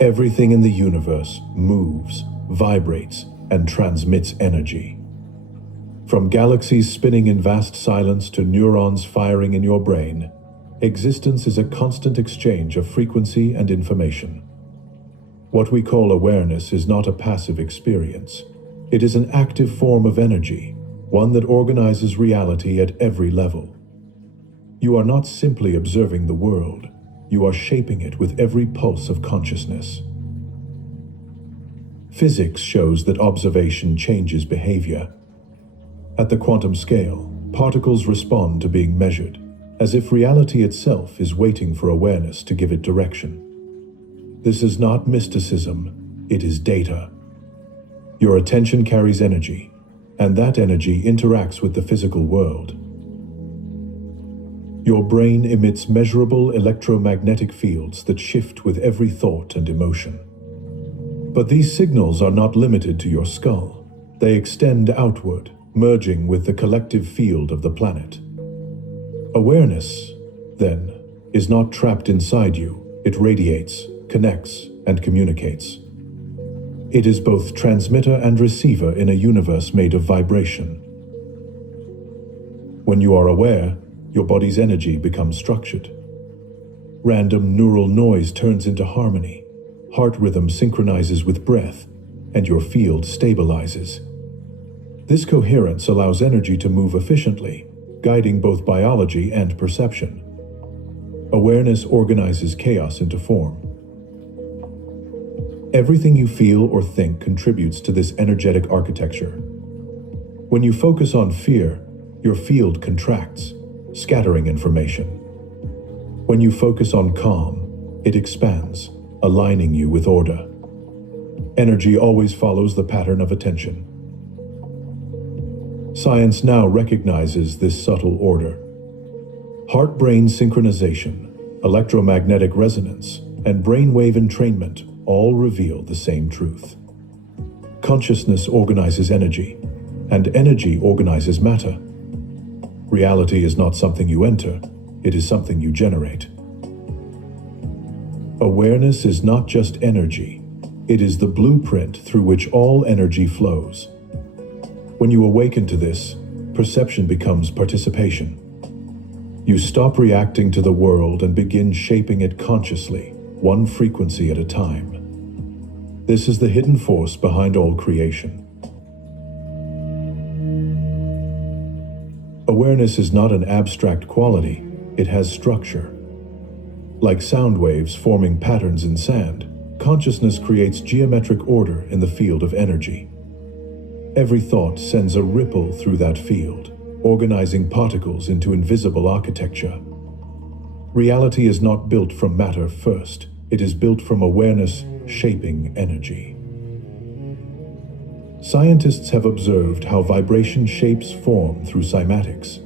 Everything in the universe moves, vibrates, and transmits energy. From galaxies spinning in vast silence to neurons firing in your brain, existence is a constant exchange of frequency and information. What we call awareness is not a passive experience. It is an active form of energy, one that organizes reality at every level. You are not simply observing the world, you are shaping it with every pulse of consciousness. Physics shows that observation changes behavior. At the quantum scale, particles respond to being measured, as if reality itself is waiting for awareness to give it direction. This is not mysticism, it is data. Your attention carries energy, and that energy interacts with the physical world. Your brain emits measurable electromagnetic fields that shift with every thought and emotion. But these signals are not limited to your skull. They extend outward, merging with the collective field of the planet. Awareness, then, is not trapped inside you. It radiates, connects, and communicates. It is both transmitter and receiver in a universe made of vibration. When you are aware, your body's energy becomes structured. Random neural noise turns into harmony. Heart rhythm synchronizes with breath, and your field stabilizes. This coherence allows energy to move efficiently, guiding both biology and perception. Awareness organizes chaos into form. Everything you feel or think contributes to this energetic architecture. When you focus on fear, your field contracts, scattering information. When you focus on calm, it expands, aligning you with order. Energy always follows the pattern of attention. Science now recognizes this subtle order. Heart-brain synchronization, electromagnetic resonance, and brainwave entrainment all reveal the same truth. Consciousness organizes energy, and energy organizes matter. Reality is not something you enter, it is something you generate. Awareness is not just energy, it is the blueprint through which all energy flows. When you awaken to this, perception becomes participation. You stop reacting to the world and begin shaping it consciously, one frequency at a time. This is the hidden force behind all creation. Awareness is not an abstract quality, it has structure. Like sound waves forming patterns in sand, consciousness creates geometric order in the field of energy. Every thought sends a ripple through that field, organizing particles into invisible architecture. Reality is not built from matter first, it is built from awareness shaping energy. Scientists have observed how vibration shapes form through cymatics.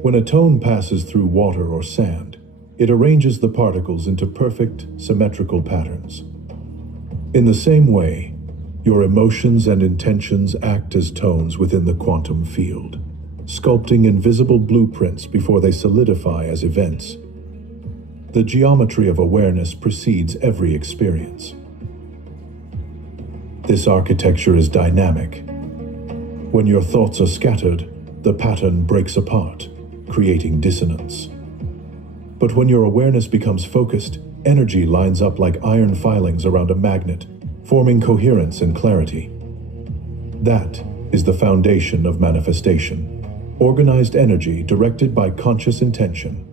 When a tone passes through water or sand, it arranges the particles into perfect, symmetrical patterns. In the same way, your emotions and intentions act as tones within the quantum field, sculpting invisible blueprints before they solidify as events. The geometry of awareness precedes every experience. This architecture is dynamic. When your thoughts are scattered, the pattern breaks apart, creating dissonance. But when your awareness becomes focused, energy lines up like iron filings around a magnet, forming coherence and clarity. That is the foundation of manifestation, organized energy directed by conscious intention.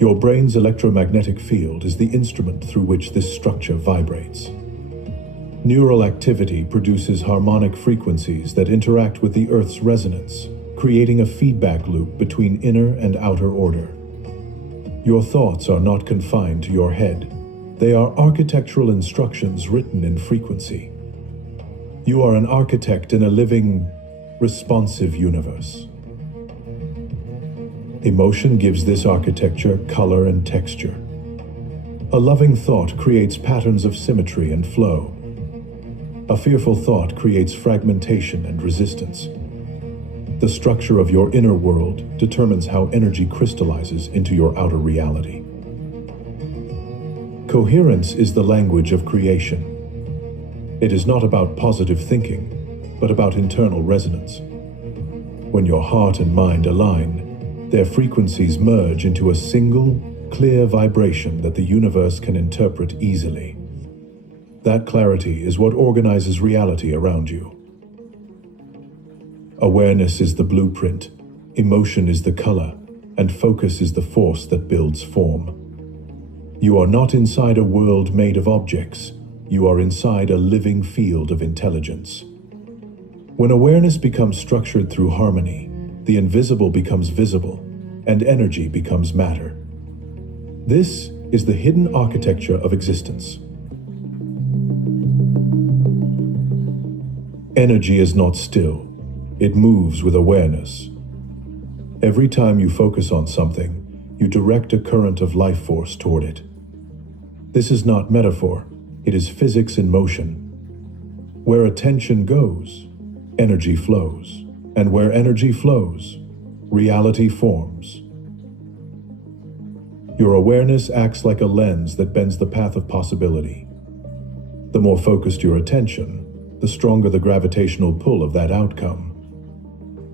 Your brain's electromagnetic field is the instrument through which this structure vibrates. Neural activity produces harmonic frequencies that interact with the Earth's resonance, creating a feedback loop between inner and outer order. Your thoughts are not confined to your head. They are architectural instructions written in frequency. You are an architect in a living, responsive universe. Emotion gives this architecture color and texture. A loving thought creates patterns of symmetry and flow. A fearful thought creates fragmentation and resistance. The structure of your inner world determines how energy crystallizes into your outer reality. Coherence is the language of creation. It is not about positive thinking, but about internal resonance. When your heart and mind align, their frequencies merge into a single, clear vibration that the universe can interpret easily. That clarity is what organizes reality around you. Awareness is the blueprint, emotion is the color, and focus is the force that builds form. You are not inside a world made of objects, you are inside a living field of intelligence. When awareness becomes structured through harmony, the invisible becomes visible, and energy becomes matter. This is the hidden architecture of existence. Energy is not still, it moves with awareness. Every time you focus on something, you direct a current of life force toward it. This is not metaphor, it is physics in motion. Where attention goes, energy flows, and where energy flows, reality forms. Your awareness acts like a lens that bends the path of possibility. The more focused your attention, the stronger the gravitational pull of that outcome.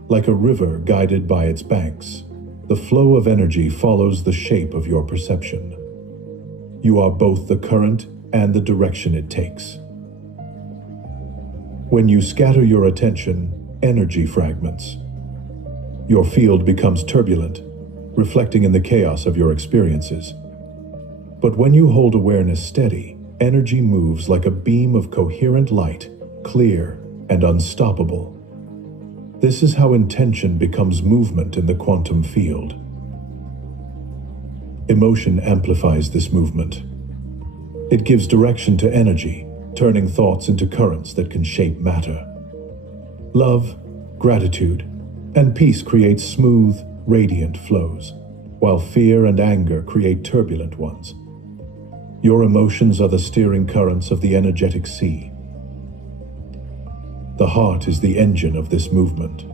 Like a river guided by its banks, the flow of energy follows the shape of your perception. You are both the current and the direction it takes. When you scatter your attention, energy fragments. Your field becomes turbulent, reflecting in the chaos of your experiences. But when you hold awareness steady, energy moves like a beam of coherent light, clear and unstoppable. This is how intention becomes movement in the quantum field. Emotion amplifies this movement. It gives direction to energy, turning thoughts into currents that can shape matter. Love, gratitude, and peace create smooth, radiant flows, while fear and anger create turbulent ones. Your emotions are the steering currents of the energetic sea. The heart is the engine of this movement.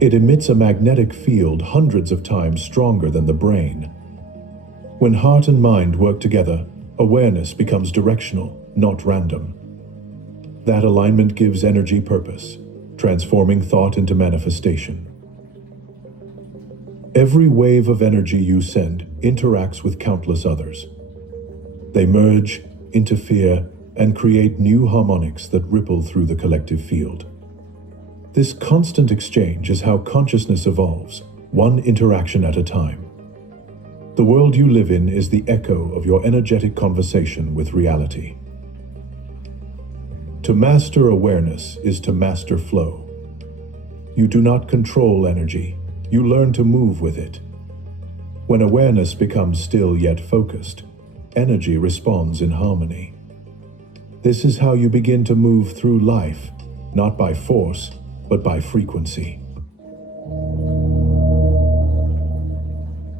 It emits a magnetic field hundreds of times stronger than the brain. When heart and mind work together, awareness becomes directional, not random. That alignment gives energy purpose, transforming thought into manifestation. Every wave of energy you send interacts with countless others. They merge, interfere, and create new harmonics that ripple through the collective field. This constant exchange is how consciousness evolves, one interaction at a time. The world you live in is the echo of your energetic conversation with reality. To master awareness is to master flow. You do not control energy, you learn to move with it. When awareness becomes still yet focused, energy responds in harmony. This is how you begin to move through life, not by force, but by frequency.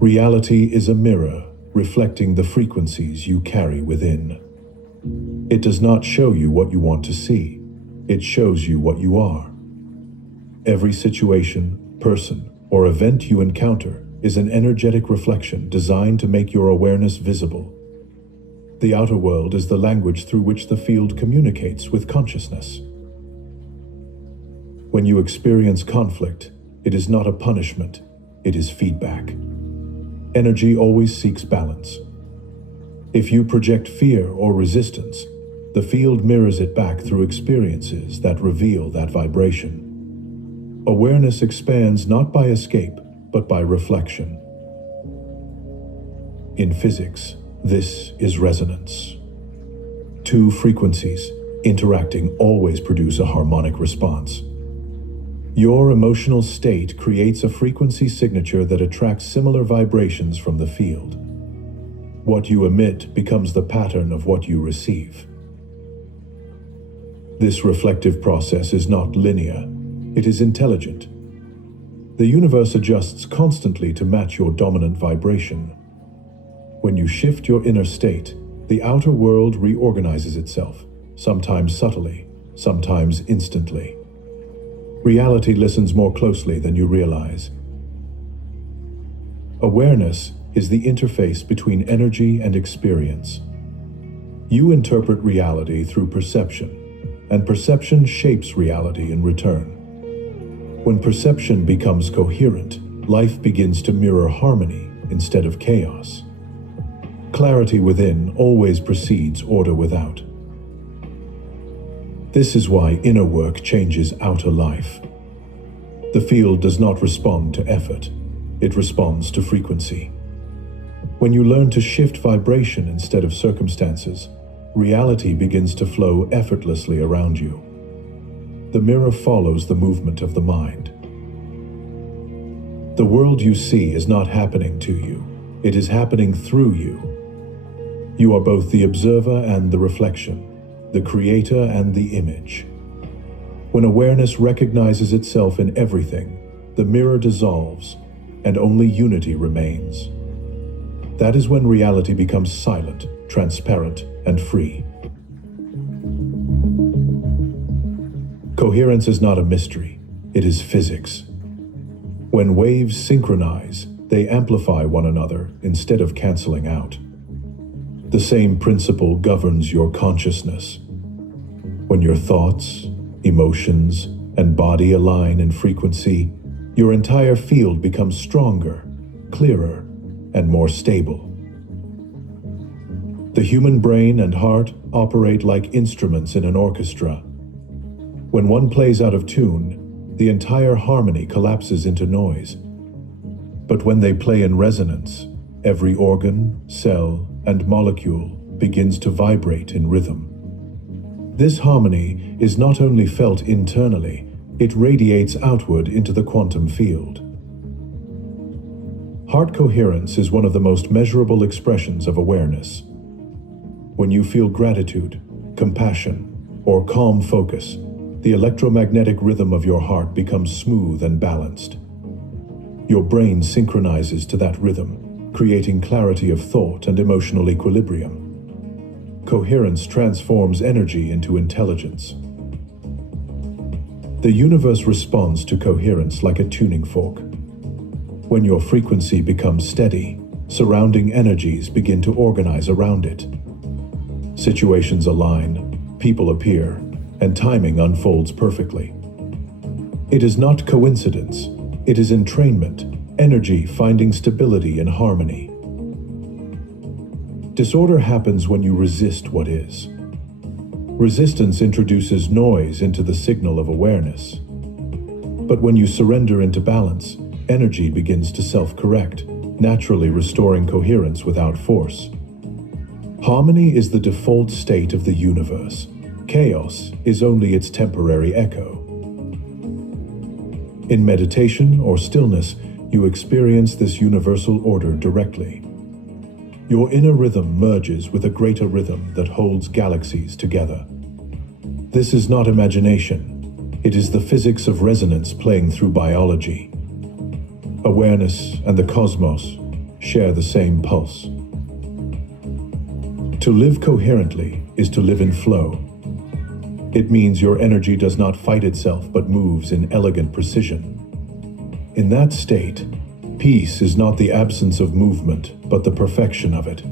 Reality is a mirror reflecting the frequencies you carry within. It does not show you what you want to see, it shows you what you are. Every situation, person, or event you encounter is an energetic reflection designed to make your awareness visible. The outer world is the language through which the field communicates with consciousness. When you experience conflict, it is not a punishment, it is feedback. Energy always seeks balance. If you project fear or resistance, the field mirrors it back through experiences that reveal that vibration. Awareness expands not by escape, but by reflection. In physics, this is resonance. Two frequencies interacting always produce a harmonic response. Your emotional state creates a frequency signature that attracts similar vibrations from the field. What you emit becomes the pattern of what you receive. This reflective process is not linear, it is intelligent. The universe adjusts constantly to match your dominant vibration. When you shift your inner state, the outer world reorganizes itself, sometimes subtly, sometimes instantly. Reality listens more closely than you realize. Awareness is the interface between energy and experience. You interpret reality through perception, and perception shapes reality in return. When perception becomes coherent, life begins to mirror harmony instead of chaos. Clarity within always precedes order without. This is why inner work changes outer life. The field does not respond to effort, it responds to frequency. When you learn to shift vibration instead of circumstances, reality begins to flow effortlessly around you. The mirror follows the movement of the mind. The world you see is not happening to you, it is happening through you. You are both the observer and the reflection, the creator and the image. When awareness recognizes itself in everything, the mirror dissolves and only unity remains. That is when reality becomes silent, transparent, and free. Coherence is not a mystery, it is physics. When waves synchronize, they amplify one another instead of canceling out. The same principle governs your consciousness. When your thoughts, emotions, and body align in frequency, your entire field becomes stronger, clearer, and more stable. The human brain and heart operate like instruments in an orchestra. When one plays out of tune, the entire harmony collapses into noise. But when they play in resonance, every organ, cell, and molecule begins to vibrate in rhythm. This harmony is not only felt internally, it radiates outward into the quantum field. Heart coherence is one of the most measurable expressions of awareness. When you feel gratitude, compassion, or calm focus, the electromagnetic rhythm of your heart becomes smooth and balanced. Your brain synchronizes to that rhythm, creating clarity of thought and emotional equilibrium. Coherence transforms energy into intelligence. The universe responds to coherence like a tuning fork. When your frequency becomes steady, surrounding energies begin to organize around it. Situations align, people appear, and timing unfolds perfectly. It is not coincidence, it is entrainment, energy finding stability in harmony. Disorder happens when you resist what is. Resistance introduces noise into the signal of awareness. But when you surrender into balance, energy begins to self-correct, naturally restoring coherence without force. Harmony is the default state of the universe. Chaos is only its temporary echo. In meditation or stillness, you experience this universal order directly. Your inner rhythm merges with a greater rhythm that holds galaxies together. This is not imagination. It is the physics of resonance playing through biology. Awareness and the cosmos share the same pulse. To live coherently is to live in flow. It means your energy does not fight itself but moves in elegant precision. In that state, peace is not the absence of movement, but the perfection of it.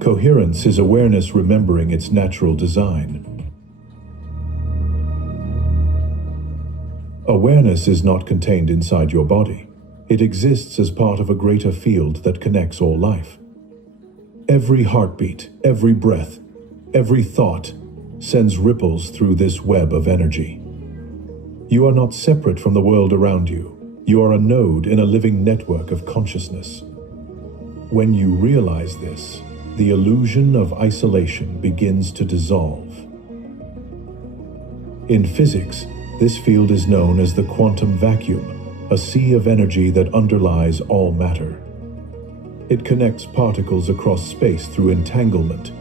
Coherence is awareness remembering its natural design. Awareness is not contained inside your body. It exists as part of a greater field that connects all life. Every heartbeat, every breath, every thought sends ripples through this web of energy. You are not separate from the world around you. You are a node in a living network of consciousness. When you realize this, the illusion of isolation begins to dissolve. In physics, this field is known as the quantum vacuum, a sea of energy that underlies all matter. It connects particles across space through entanglement,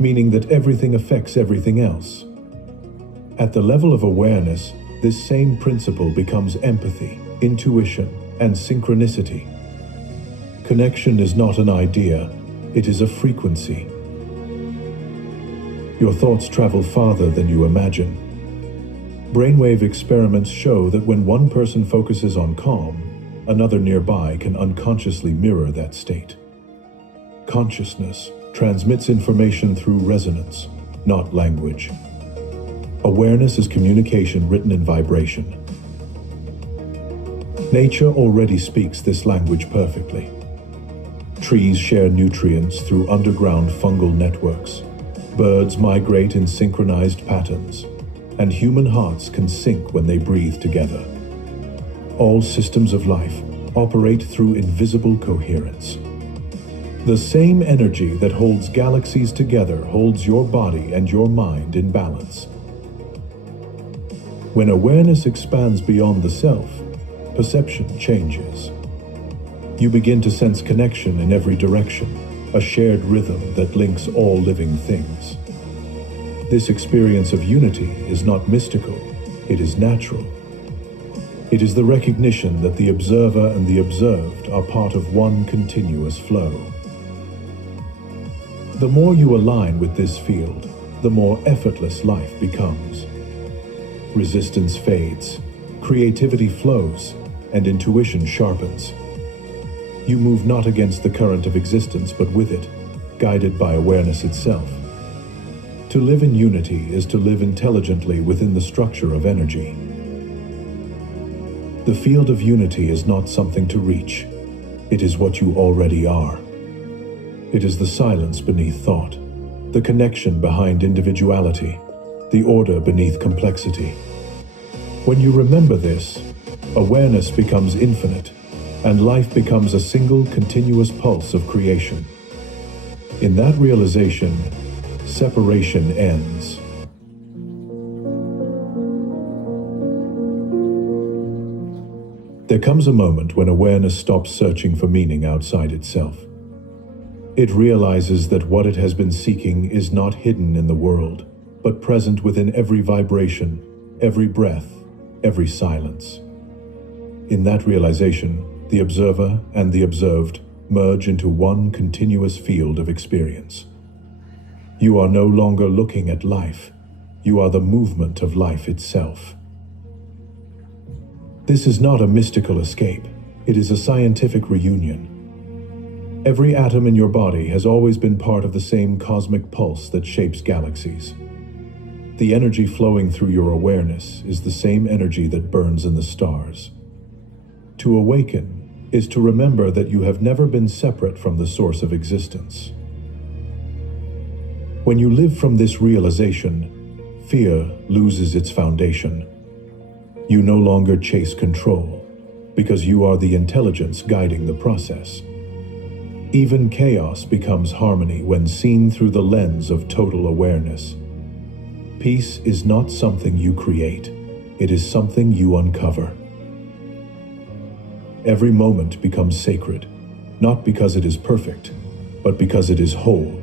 meaning that everything affects everything else. At the level of awareness, this same principle becomes empathy, intuition, and synchronicity. Connection is not an idea, it is a frequency. Your thoughts travel farther than you imagine. Brainwave experiments show that when one person focuses on calm, another nearby can unconsciously mirror that state. Consciousness, transmits information through resonance, not language. Awareness is communication written in vibration. Nature already speaks this language perfectly. Trees share nutrients through underground fungal networks. Birds migrate in synchronized patterns, and human hearts can sync when they breathe together. All systems of life operate through invisible coherence. The same energy that holds galaxies together holds your body and your mind in balance. When awareness expands beyond the self, perception changes. You begin to sense connection in every direction, a shared rhythm that links all living things. This experience of unity is not mystical, it is natural. It is the recognition that the observer and the observed are part of one continuous flow. The more you align with this field, the more effortless life becomes. Resistance fades, creativity flows, and intuition sharpens. You move not against the current of existence, but with it, guided by awareness itself. To live in unity is to live intelligently within the structure of energy. The field of unity is not something to reach. It is what you already are. It is the silence beneath thought, the connection behind individuality, the order beneath complexity. When you remember this, awareness becomes infinite, and life becomes a single continuous pulse of creation. In that realization, separation ends. There comes a moment when awareness stops searching for meaning outside itself. It realizes that what it has been seeking is not hidden in the world, but present within every vibration, every breath, every silence. In that realization, the observer and the observed merge into one continuous field of experience. You are no longer looking at life, you are the movement of life itself. This is not a mystical escape, it is a scientific reunion. Every atom in your body has always been part of the same cosmic pulse that shapes galaxies. The energy flowing through your awareness is the same energy that burns in the stars. To awaken is to remember that you have never been separate from the source of existence. When you live from this realization, fear loses its foundation. You no longer chase control, because you are the intelligence guiding the process. Even chaos becomes harmony when seen through the lens of total awareness. Peace is not something you create, it is something you uncover. Every moment becomes sacred, not because it is perfect, but because it is whole.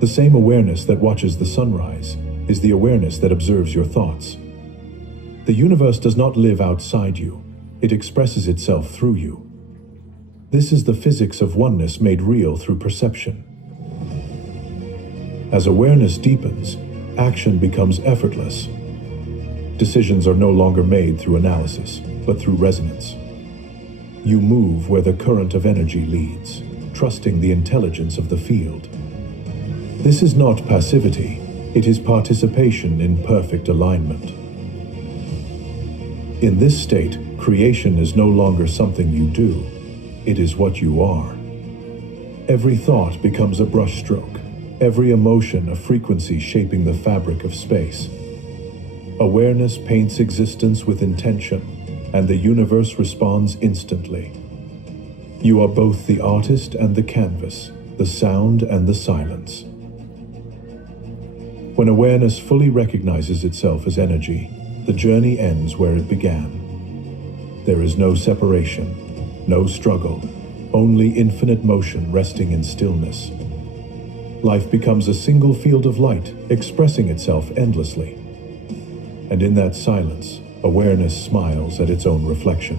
The same awareness that watches the sunrise is the awareness that observes your thoughts. The universe does not live outside you, it expresses itself through you. This is the physics of oneness made real through perception. As awareness deepens, action becomes effortless. Decisions are no longer made through analysis, but through resonance. You move where the current of energy leads, trusting the intelligence of the field. This is not passivity, it is participation in perfect alignment. In this state, creation is no longer something you do, it is what you are. Every thought becomes a brushstroke, every emotion a frequency shaping the fabric of space. Awareness paints existence with intention, and the universe responds instantly. You are both the artist and the canvas, the sound and the silence. When awareness fully recognizes itself as energy, the journey ends where it began. There is no separation, no struggle, only infinite motion resting in stillness. Life becomes a single field of light, expressing itself endlessly. And in that silence, awareness smiles at its own reflection.